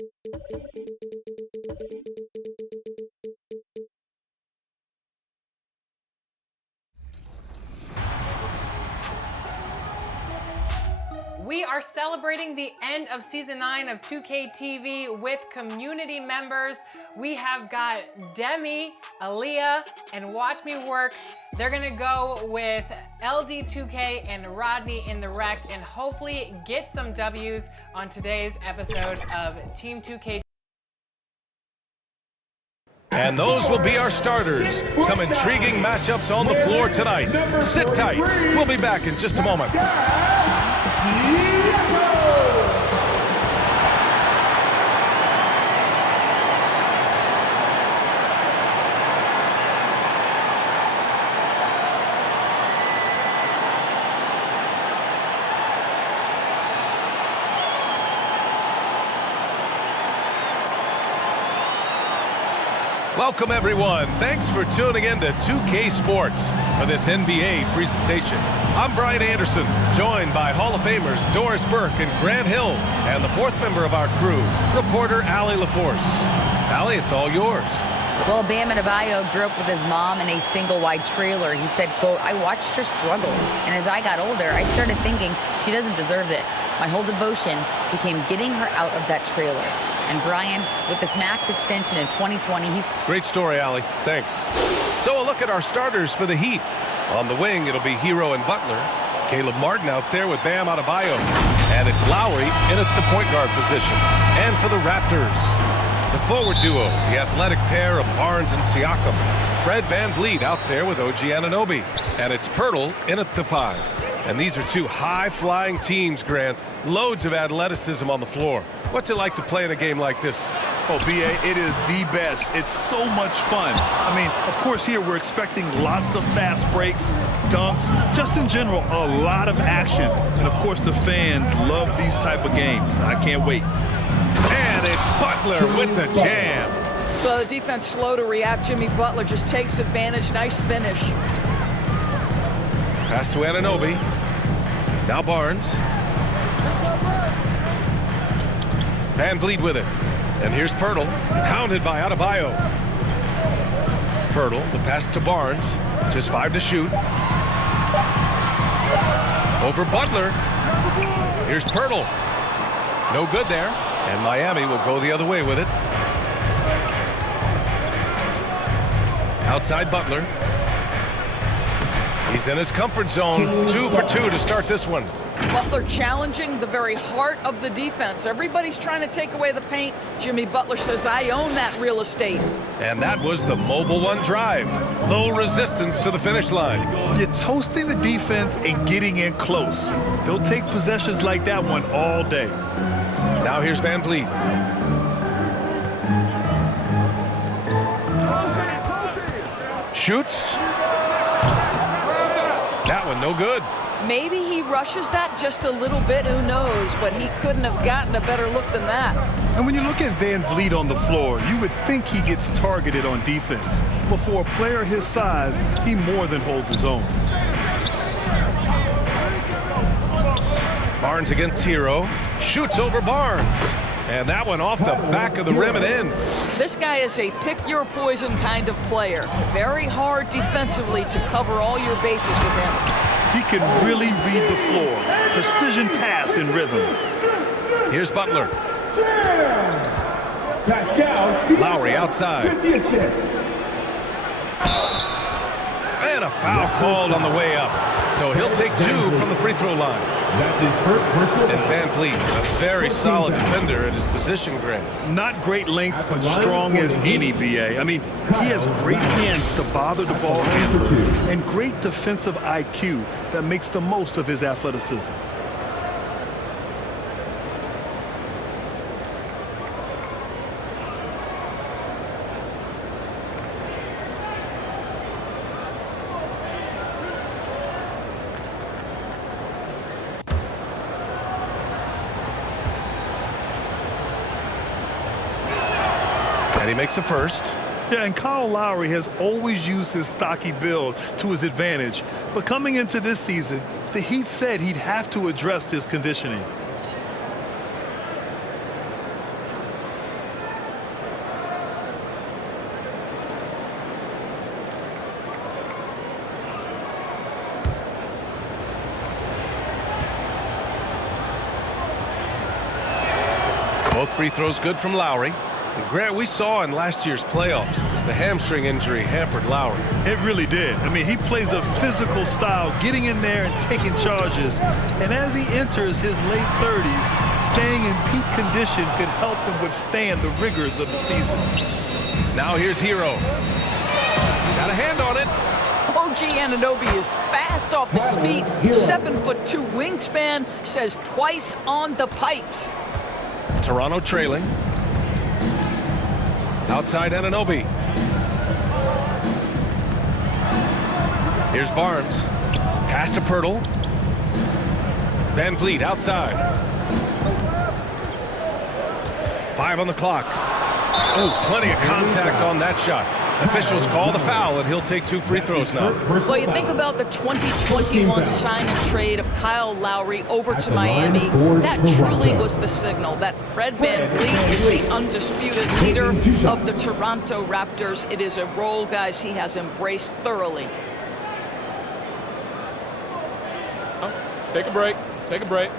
We are celebrating the end of Season 9 of 2K TV with community members. We have got Demi, Aaliyah, and Watch Me Work. They're gonna go with LD2K and Rodney in the wreck and hopefully get some W's on today's episode of Team 2K. And those will be our starters. Some intriguing matchups on the floor tonight. Sit tight. We'll be back in just a moment. Welcome everyone. Thanks for tuning in to 2K Sports for this NBA presentation. I'm Brian Anderson, joined by Hall of Famers Doris Burke and Grant Hill, and the fourth member of our crew, reporter Allie LaForce. Allie, it's all yours. Well, Bam Adebayo grew up with his mom in a single-wide trailer. He said, quote, "I watched her struggle, and as I got older, I started thinking she doesn't deserve this. My whole devotion became getting her out of that trailer." And Brian, with this max extension in 2020, he's... Great story, Allie. Thanks. So a look at our starters for the Heat. On the wing, it'll be Hero and Butler. Caleb Martin out there with Bam Adebayo. And it's Lowry in at the point guard position. And for the Raptors, the forward duo, the athletic pair of Barnes and Siakam. Fred VanVleet out there with OG Anunoby. And it's Pirtle in at the 5. And these are two high-flying teams, Grant. Loads of athleticism on the floor. What's it like to play in a game like this? Oh, B.A., it is the best. It's so much fun. I mean, of course, here we're expecting lots of fast breaks, dunks, just in general, a lot of action. And, of course, the fans love these type of games. I can't wait. And it's Butler with the jam. Well, the defense slow to react. Jimmy Butler just takes advantage. Nice finish. Pass to Anunoby. Now Barnes. VanVleet with it. And here's Pirtle, hounded by Adebayo. Pirtle, the pass to Barnes. Just 5 to shoot. Over Butler. Here's Pirtle. No good there. And Miami will go the other way with it. Outside Butler. He's in his comfort zone. 2 for 2 to start this one. Butler challenging the very heart of the defense. Everybody's trying to take away the paint. Jimmy Butler says, "I own that real estate." And that was the Mobile One drive. Low resistance to the finish line. You're toasting the defense and getting in close. They'll take possessions like that one all day. Now here's VanVleet. Shoots. That one no good. Maybe he rushes that just a little bit, who knows, but he couldn't have gotten a better look than that. And when you look at VanVleet on the floor, you would think he gets targeted on defense. But for a player his size, he more than holds his own. Barnes against Hero. Shoots over Barnes. And that one off the back of the rim and in. This guy is a pick-your-poison kind of player. Very hard defensively to cover all your bases with him. He can really read the floor. Precision pass in rhythm. Here's Butler. Lowry outside. And a foul called on the way up. So he'll take 2 from the free throw line. And VanVleet, a very solid defender at his position, Grant. Not great length, but strong as any, B.A. I mean, he has great hands to bother the ball handler and great defensive IQ that makes the most of his athleticism. And he makes a first. Yeah, and Kyle Lowry has always used his stocky build to his advantage. But coming into this season, the Heat said he'd have to address his conditioning. Both free throws good from Lowry. And Grant, we saw in last year's playoffs, the hamstring injury hampered Lowry. It really did. I mean, he plays a physical style, getting in there and taking charges. And as he enters his late 30s, staying in peak condition could help him withstand the rigors of the season. Now here's Hero. Got a hand on it. OG Anunoby is fast off his feet, 7'2" wingspan, says twice on the pipes. Toronto trailing. Outside Anunoby. Here's Barnes. Pass to Pirtle. Van Vliet outside. 5 on the clock. Oh, plenty of contact on that shot. Officials call the foul, and he'll take 2 free throws now. Well, you think about the 2021 sign and trade of Kyle Lowry over to Miami. That truly was the signal that Fred Van Vliet is the undisputed leader of the Toronto Raptors. It is a role, guys, he has embraced thoroughly. Take a break. Take a break.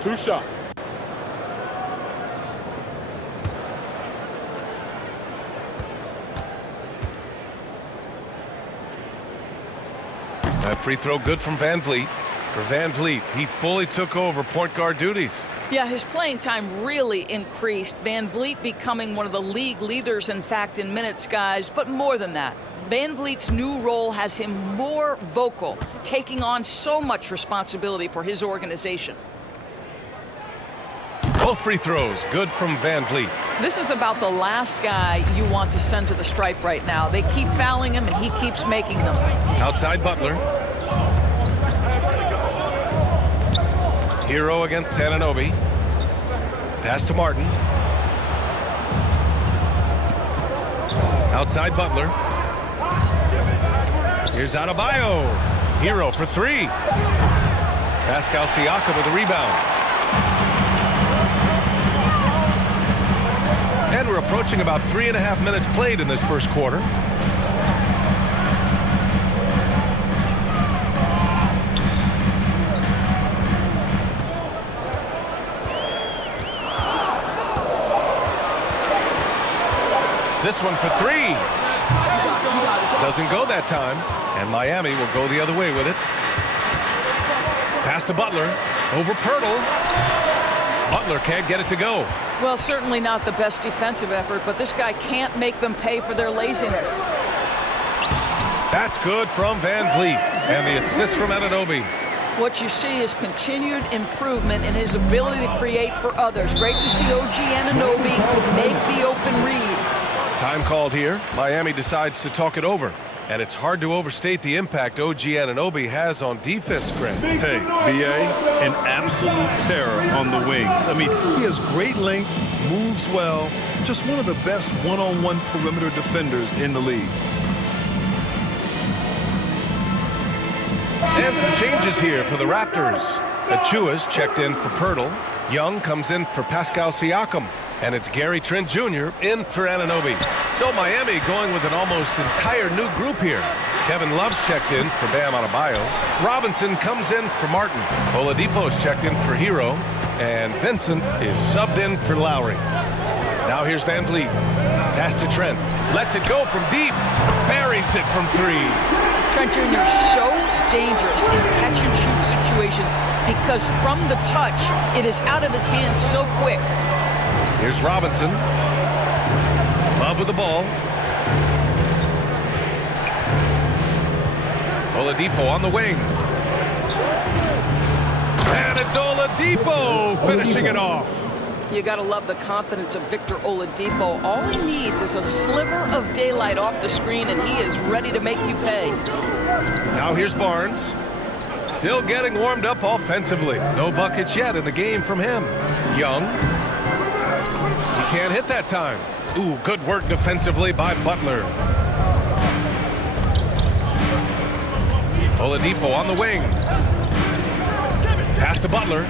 2 shots. That free throw good from Van Vliet. For Van Vliet, he fully took over point guard duties. Yeah, his playing time really increased. Van Vliet becoming one of the league leaders, in fact, in minutes, guys. But more than that, Van Vliet's new role has him more vocal, taking on so much responsibility for his organization. Both free throws good from Van Vliet. This is about the last guy you want to send to the stripe right now. They keep fouling him, and he keeps making them. Outside Butler. Hero against Anunoby. Pass to Martin. Outside Butler. Here's Adebayo. Hero for 3. Pascal Siakam with a rebound. And we're approaching about 3.5 minutes played in this first quarter. This one for 3. Doesn't go that time. And Miami will go the other way with it. Pass to Butler. Over Pirtle. Butler can't get it to go. Well, certainly not the best defensive effort, but this guy can't make them pay for their laziness. That's good from Van Vliet. And the assist from Anunoby. What you see is continued improvement in his ability to create for others. Great to see OG Anunoby make the open read. Time called here. Miami decides to talk it over. And it's hard to overstate the impact OG Anunoby has on defense, Grant. Hey, VA, an absolute terror on the wings. I mean, he has great length, moves well, just one of the best one-on-one perimeter defenders in the league. And some changes here for the Raptors. Achua's checked in for Pirtle. Young comes in for Pascal Siakam. And it's Gary Trent Jr. in for Anunoby. So Miami going with an almost entire new group here. Kevin Love's checked in for Bam Adebayo. Robinson comes in for Martin. Oladipo's checked in for Hero. And Vincent is subbed in for Lowry. Now here's Van Vliet. Pass to Trent. Lets it go from deep. Buries it from 3. Trent Jr. so dangerous in catch-and-shoot situations because from the touch, it is out of his hands so quick. Here's Robinson. Love with the ball. Oladipo on the wing. And it's Oladipo finishing it off. You got to love the confidence of Victor Oladipo. All he needs is a sliver of daylight off the screen, and he is ready to make you pay. Now here's Barnes. Still getting warmed up offensively. No buckets yet in the game from him. Young. He can't hit that time. Ooh, good work defensively by Butler. Oladipo on the wing. Pass to Butler.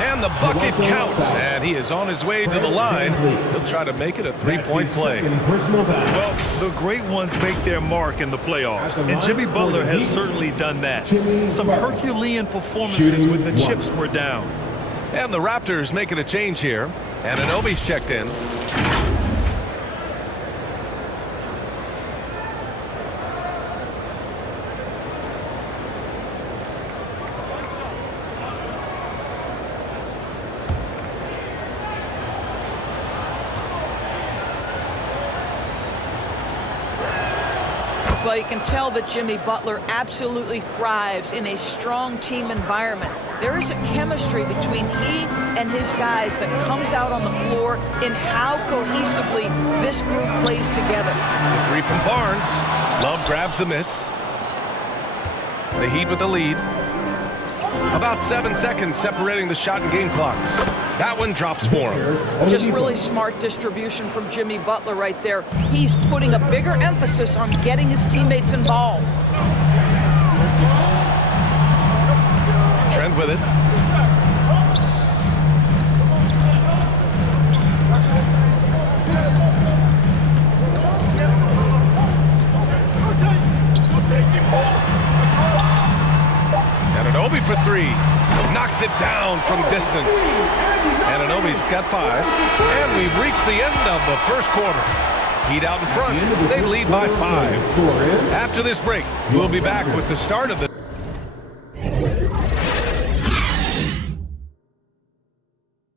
And the bucket counts. And he is on his way to the line. He'll try to make it a three-point play. Well, the great ones make their mark in the playoffs. And Jimmy Butler has certainly done that. Some Herculean performances when the chips were down. And the Raptors making a change here. And Anunoby's checked in. Well, you can tell that Jimmy Butler absolutely thrives in a strong team environment. There is a chemistry between he and his guys that comes out on the floor in how cohesively this group plays together. The three from Barnes. Love grabs the miss. The Heat with the lead. About 7 seconds separating the shot and game clocks. That one drops for him. Just really smart distribution from Jimmy Butler right there. He's putting a bigger emphasis on getting his teammates involved. Trent with it. And Anunoby for three. Knocks it down from distance. And Anunoby's got 5. And we've reached the end of the first quarter. Heat out in front. They lead by 5. After this break, we'll be back with the start of the